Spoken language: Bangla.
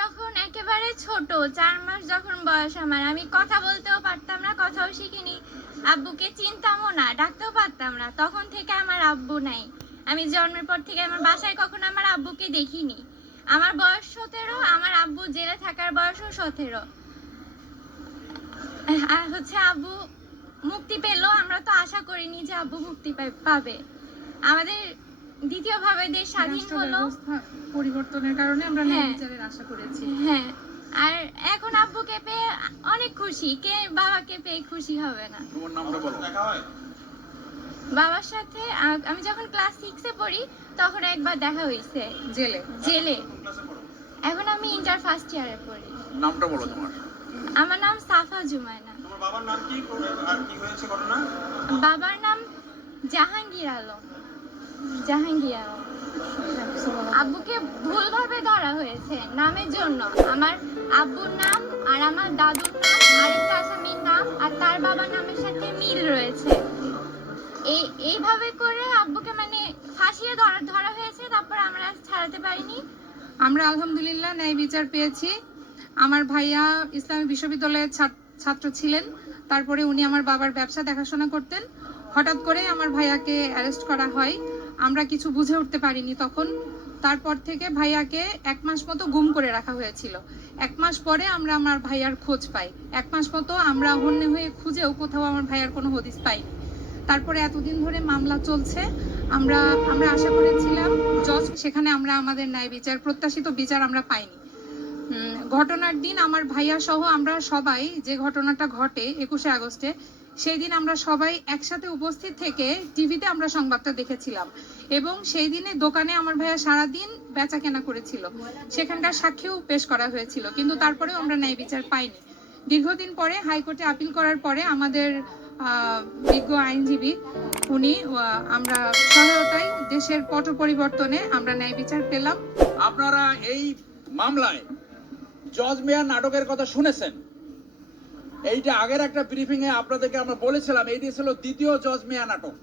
যখন একেবারে ছোট, চার মাস যখন বয়স আমার, আমি কথা বলতেও পারতাম না, কথাও শিখিনি। আব্বুকে চিনতামও না, ডাকতেও পারতাম না। তখন থেকে আমার আব্বু নাই। আমি জন্মের পর থেকে আমার বাসায় কখনো আমার আব্বুকে দেখিনি। আমার বয়স সতেরো, আমার আব্বু জেলে থাকার বয়সও সতেরো। আর হচ্ছে আব্বু মুক্তি পেল, আমরা তো আশা করিনি যে আব্বু মুক্তি পাবে। আমাদের দ্বিতীয়ভাবে দেশ স্বাধীন হলো। পরিবর্তনের কারণে আমরা ন্যায় হ্যাঁ। বিচারের আশা করেছি। হ্যাঁ। আর এখন আব্বুকে পেয়ে অনেক খুশি। কে বাবাকে পেয়ে খুশি হবে না। তোমার নামটা বলো। বাবার সাথে আমি যখন ক্লাস সিক্সে পড়ি তখন একবার দেখা হয়েছে। জেলে। জেলে। এখন আমি ইন্টার ফার্স্ট ইয়ারে পড়ি। নামটা বলো তোমার। আমার নাম সাফা জুমায়না। তোমার বাবার নাম কি? আর কি হয়েছে ঘটনা? বাবার নাম জাহাঙ্গীর আলম। জাহাঙ্গীর আব্বুকে ভুলভাবে ধরা হয়েছে, নামের জন্য। আমার আব্বুর নাম আর আমার দাদুর নাম, আরেকটা আসামির নাম আর তার বাবার নামের সাথে মিল রয়েছে। এই এইভাবে করে আব্বুকে মানে ফাঁসিয়ে ধরা ধরা হয়েছে, তারপর আমরা ছাড়াতে পারিনি। আমরা আলহামদুলিল্লাহ ন্যায় বিচার পেয়েছি। আমার ভাইয়া ইসলামী বিশ্ববিদ্যালয়ের ছাত্র ছিলেন। তারপরে উনি আমার বাবার ব্যবসা দেখাশোনা করতেন। হঠাৎ করে আমার ভাইয়াকে অ্যারেস্ট করা হয়। আমরা কিছু বুঝে উঠতে পারিনি তখন। তারপর থেকে ভাইয়াকে এক মাস মতো গুম করে রাখা হয়েছিল। এক মাস পরে আমরা আমার ভাইয়ার খোঁজ পাই। এক মাস মতো আমরা হন্যে হয়ে খুঁজেও কোথাও আমার ভাইয়ার কোনো হদিস পাইনি। তারপরে এতদিন ধরে মামলা চলছে। আমরা আমরা আশা করেছিলাম, জজ সেখানে আমরা আমাদের ন্যায় বিচার, প্রত্যাশিত বিচার আমরা পাইনি। ঘটনার দিন আমার ভাইয়া সহ আমরা সবাই যে ঘটনাটা ঘটে একুশে আগস্টে সেই দিন আমরা সবাই একসাথে উপস্থিত থেকে টিভিতে আমরা সংবাদটা দেখেছিলাম। এবং সেই দিনে দোকানে আমার ভাইয়া সারাদিন বেচা কেনা করেছিল। সেখানকার সাক্ষীও পেশ করা হয়েছিল, কিন্তু তারপরেও আমরা ন্যায় বিচার পাইনি। দীর্ঘদিন পরে হাইকোর্টে আপিল করার পরে আমাদের বিজ্ঞ আইনজীবী, উনি আমরা সহায়তায় দেশের পট পরিবর্তনে আমরা ন্যায় বিচার পেলাম। আপনারা এই মামলায় জজ মেয়ার নাটকের কথা শুনেছেন? এইটা আগের একটা ব্রিফিং এ আপনাদেরকে আমরা বলেছিলাম এইটি ছিল দ্বিতীয় জজ মিয়া নাটক।